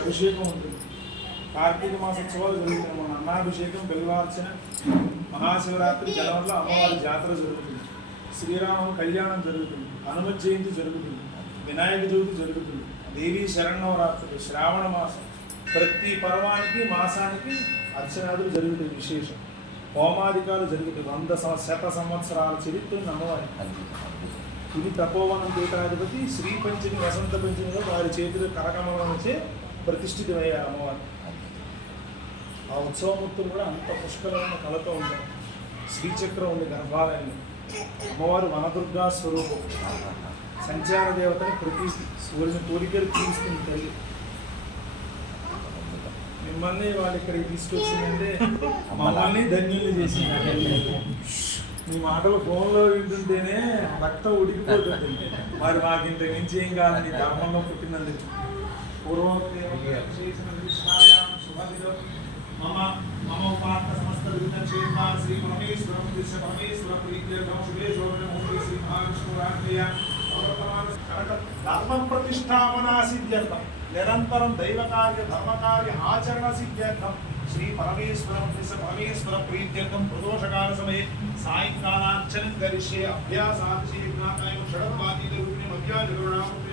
అభిషేకం ఉంటుంది. కార్తీక మాసోత్సవాలు జరుగుతాయి. మన అన్నాభిషేకం, బిల్వార్చన, మహాశివరాత్రి జలంలో అమ్మవారి జాతర జరుగుతుంది. శ్రీరామ కళ్యాణం జరుగుతుంది. హనుమ జయంతి జరుగుతుంది. వినాయక చవితి జరుగుతుంది. దేవీ శరణవరాత్రులు, శ్రావణ మాసం, ప్రతి పర్వానికి మాసానికి అర్చనాదులు జరుగుతాయి. విశేషం హోమాధికాలు జరుగుతాయి. 100 సంవత్సరాల చరిత్ర అమ్మవారి. ఇది తపోవనం పీఠాధిపతి శ్రీ పంచమి వసంత పంచమిలో వారి చేతులు కరకమలచే ప్రతిష్ఠితమయ్యారు అమ్మవారు. ఆ ఉత్సవమూర్తులు కూడా అంత పుష్కలమైన కళతో ఉంటారు. శ్రీచక్రం ఉంది గర్భాలయంలో. అమ్మవారు వనదుర్గా స్వరూపం, సంచార దేవతని ప్రతీతి, సూర్యుని కోరికలు తీరుస్తుంది తల్లి. మిమ్మల్ని వాళ్ళు ఇక్కడికి తీసుకొచ్చిందంటే మమ్మల్ని ధన్యులు చేసింది. మీ మాటలు ఫోన్లో వింటుంటేనే రక్తం ఉడికిపోతుంది. మరి మాకు ఇంత నుంచి ఏం కాదని ధర్మంలో పుట్టినందుకు. పూర్వం మమ ఉపాత్త సమస్త విఘ్నక్షేత్ర శ్రీ పరమేశ్వరం దిశ పరమేశ్వర ప్రీత్యర్థం శుభే శోభనే శ్రీ మహావిష్ణురాజ్ఞయ ధర్మ ప్రతిష్టాపనా సిద్ధ్యర్థం, నిరంతరం దైవ కార్య ధర్మ కార్య ఆచరణ సిద్ధ్యర్థం శ్రీ పరమేశ్వరం దిశ పరమేశ్వర ప్రీత్యర్థం ప్రదోషకాల సమయే సాయంకాలార్చనం కరిష్యే. అభ్యాసాది జ్ఞాతాయ షడత్వాతీత రూపిణి మధ్యాజగరుణామృతి